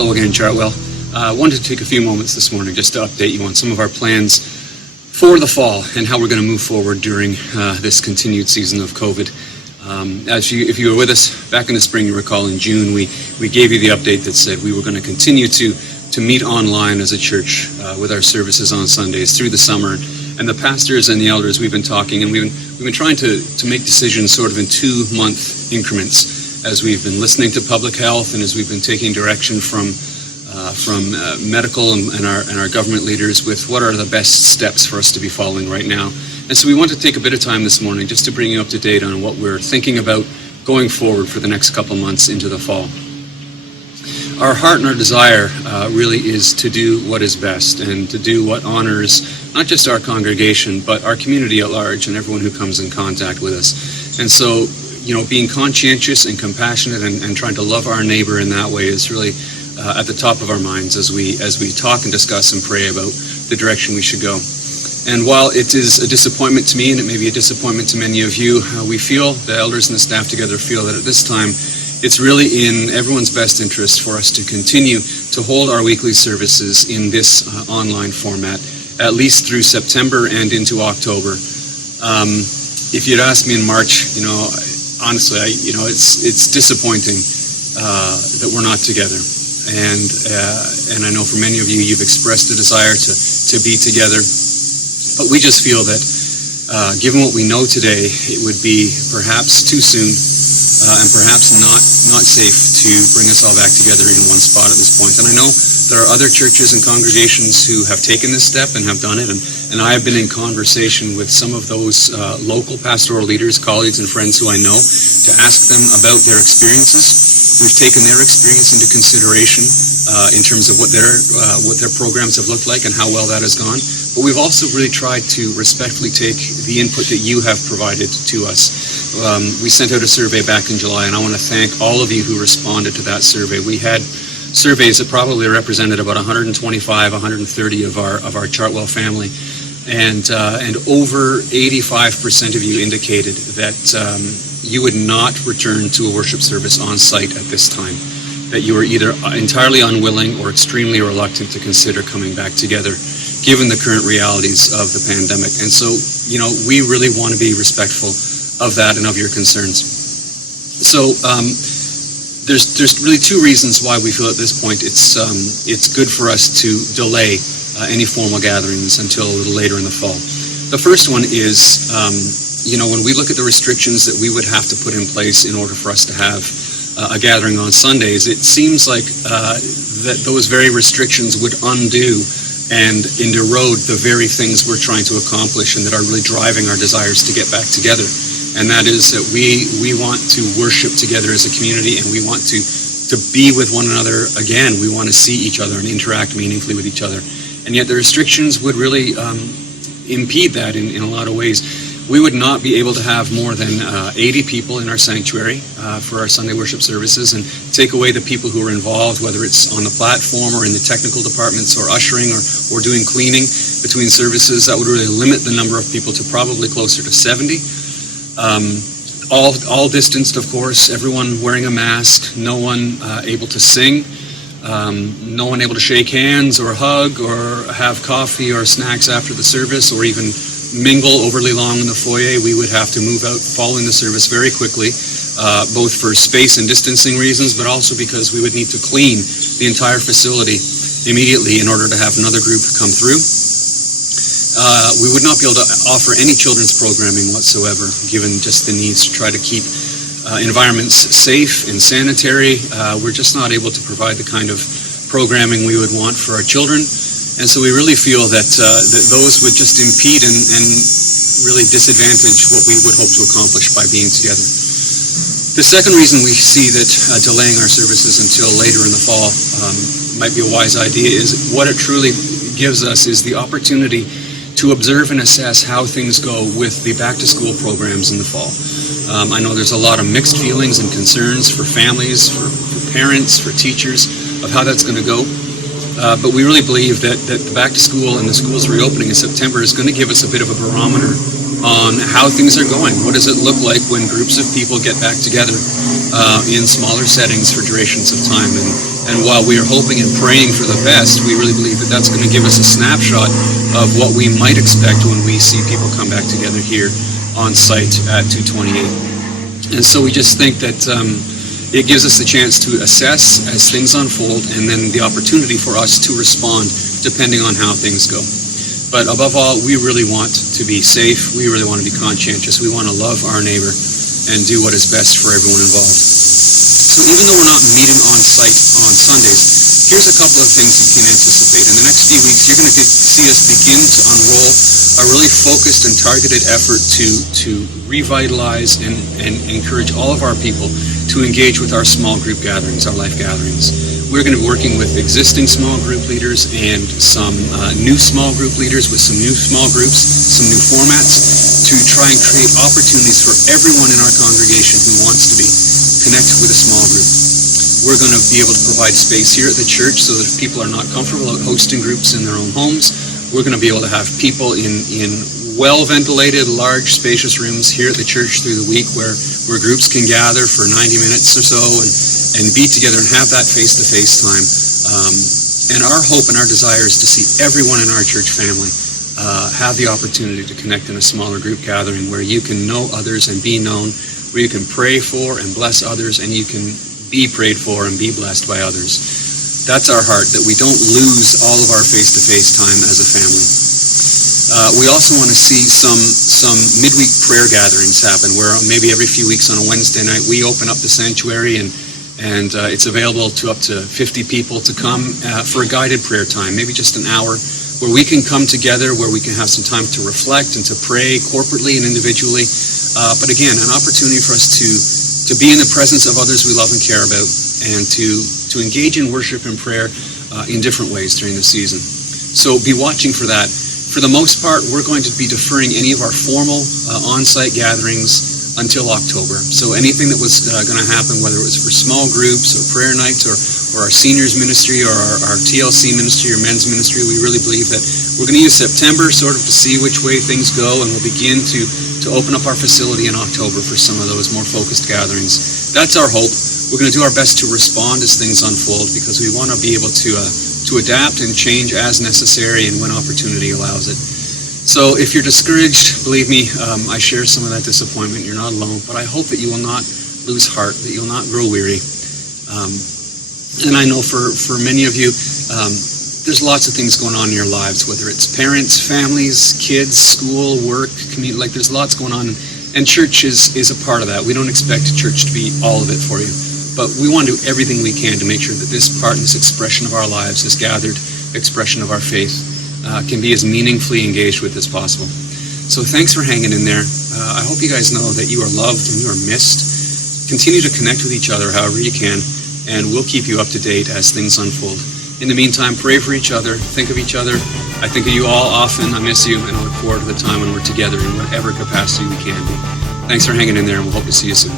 Hello again, Chartwell. I wanted to take a few moments this morning just to update you on some of our plans for the fall and how we're going to move forward during this continued season of COVID. If you were with us back in the spring, you recall in June, we gave you the update that said we were going to continue to meet online as a church with our services on Sundays through the summer. And the pastors and the elders, we've been talking, and we've been trying to make decisions sort of in 2-month increments as we've been listening to public health and as we've been taking direction from medical and our government leaders with what are the best steps for us to be following right now. And so we want to take a bit of time this morning just to bring you up to date on what we're thinking about going forward for the next couple months into the fall. Our heart and our desire really is to do what is best and to do what honors not just our congregation, but our community at large and everyone who comes in contact with us. And so, being conscientious and compassionate and trying to love our neighbor in that way is really at the top of our minds as we talk and discuss and pray about the direction we should go. And while it is a disappointment to me, and it may be a disappointment to many of you, we feel, the elders and the staff together feel that at this time, it's really in everyone's best interest for us to continue to hold our weekly services in this online format, at least through September and into October. If you'd asked me in March, honestly, it's disappointing that we're not together. And I know for many of you, you've expressed a desire to be together. But we just feel that given what we know today, it would be perhaps too soon and perhaps not safe to bring us all back together in one spot at this point. And I know there are other churches and congregations who have taken this step and have done it. And I have been in conversation with some of those local pastoral leaders, colleagues and friends who I know to ask them about their experiences. We've taken their experience into consideration in terms of what their programs have looked like and how well that has gone. But we've also really tried to respectfully take the input that you have provided to us. We sent out a survey back in July, and I want to thank all of you who responded to that survey. We had surveys that probably represented about 125, 130 of our Chartwell family, and over 85% of you indicated that you would not return to a worship service on site at this time, that you were either entirely unwilling or extremely reluctant to consider coming back together, given the current realities of the pandemic. And so, we really want to be respectful of that and of your concerns. So, there's really two reasons why we feel at this point it's good for us to delay any formal gatherings until a little later in the fall. The first one is, when we look at the restrictions that we would have to put in place in order for us to have a gathering on Sundays, it seems like that those very restrictions would undo and erode the very things we're trying to accomplish and that are really driving our desires to get back together. And that is that we want to worship together as a community, and we want to be with one another again. We want to see each other and interact meaningfully with each other. And yet the restrictions would really impede that in a lot of ways. We would not be able to have more than 80 people in our sanctuary for our Sunday worship services, and take away the people who are involved, whether it's on the platform or in the technical departments or ushering or doing cleaning between services. That would really limit the number of people to probably closer to 70. All distanced, of course, everyone wearing a mask, no one able to sing, no one able to shake hands or hug or have coffee or snacks after the service or even mingle overly long in the foyer. We would have to move out following the service very quickly, both for space and distancing reasons, but also because we would need to clean the entire facility immediately in order to have another group come through. We would not be able to offer any children's programming whatsoever, given just the needs to try to keep environments safe and sanitary. We're just not able to provide the kind of programming we would want for our children. And so we really feel that those would just impede and really disadvantage what we would hope to accomplish by being together. The second reason we see that delaying our services until later in the fall might be a wise idea is what it truly gives us is the opportunity to observe and assess how things go with the back-to-school programs in the fall. I know there's a lot of mixed feelings and concerns for families, for parents, for teachers, of how that's going to go. But we really believe that the back to school and the schools reopening in September is going to give us a bit of a barometer on how things are going. What does it look like when groups of people get back together in smaller settings for durations of time? And while we are hoping and praying for the best, we really believe that that's going to give us a snapshot of what we might expect when we see people come back together here on site at 228. And so we just think that it gives us the chance to assess as things unfold, and then the opportunity for us to respond depending on how things go. But above all, we really want to be safe. We really want to be conscientious. We want to love our neighbor and do what is best for everyone involved. So even though we're not meeting on site on Sundays, here's a couple of things you can anticipate. In the next few weeks, you're going to see us begin to unroll a really focused and targeted effort to revitalize and encourage all of our people to engage with our small group gatherings, our life gatherings. We're going to be working with existing small group leaders and some new small group leaders with some new small groups, some new formats to try and create opportunities for everyone in our congregation who wants to be connected with a small group. We're going to be able to provide space here at the church so that if people are not comfortable hosting groups in their own homes, we're going to be able to have people in well-ventilated, large, spacious rooms here at the church through the week where groups can gather for 90 minutes or so and be together and have that face-to-face time. And our hope and our desire is to see everyone in our church family have the opportunity to connect in a smaller group gathering where you can know others and be known, where you can pray for and bless others, and you can be prayed for and be blessed by others. That's our heart, that we don't lose all of our face-to-face time as a family. We also want to see some midweek prayer gatherings happen where maybe every few weeks on a Wednesday night we open up the sanctuary and it's available to up to 50 people to come for a guided prayer time, maybe just an hour, where we can come together, where we can have some time to reflect and to pray corporately and individually. But again, an opportunity for us to be in the presence of others we love and care about and to engage in worship and prayer in different ways during the season. So be watching for that. For the most part, we're going to be deferring any of our formal on-site gatherings until October. So anything that was going to happen, whether it was for small groups or prayer nights or our seniors ministry or our TLC ministry or men's ministry, we really believe that we're going to use September sort of to see which way things go, and we'll begin to open up our facility in October for some of those more focused gatherings. That's our hope. We're going to do our best to respond as things unfold because we want to be able to adapt and change as necessary and when opportunity allows it. So if you're discouraged, believe me, I share some of that disappointment. You're not alone, but I hope that you will not lose heart, that you'll not grow weary. And I know for many of you, there's lots of things going on in your lives, whether it's parents, families, kids, school, work, community, like there's lots going on. And church is a part of that. We don't expect church to be all of it for you. But we want to do everything we can to make sure that this part and this expression of our lives, this gathered expression of our faith, can be as meaningfully engaged with as possible. So thanks for hanging in there. I hope you guys know that you are loved and you are missed. Continue to connect with each other however you can, and we'll keep you up to date as things unfold. In the meantime, pray for each other, think of each other. I think of you all often. I miss you, and I look forward to the time when we're together in whatever capacity we can be. Thanks for hanging in there, and we'll hope to see you soon.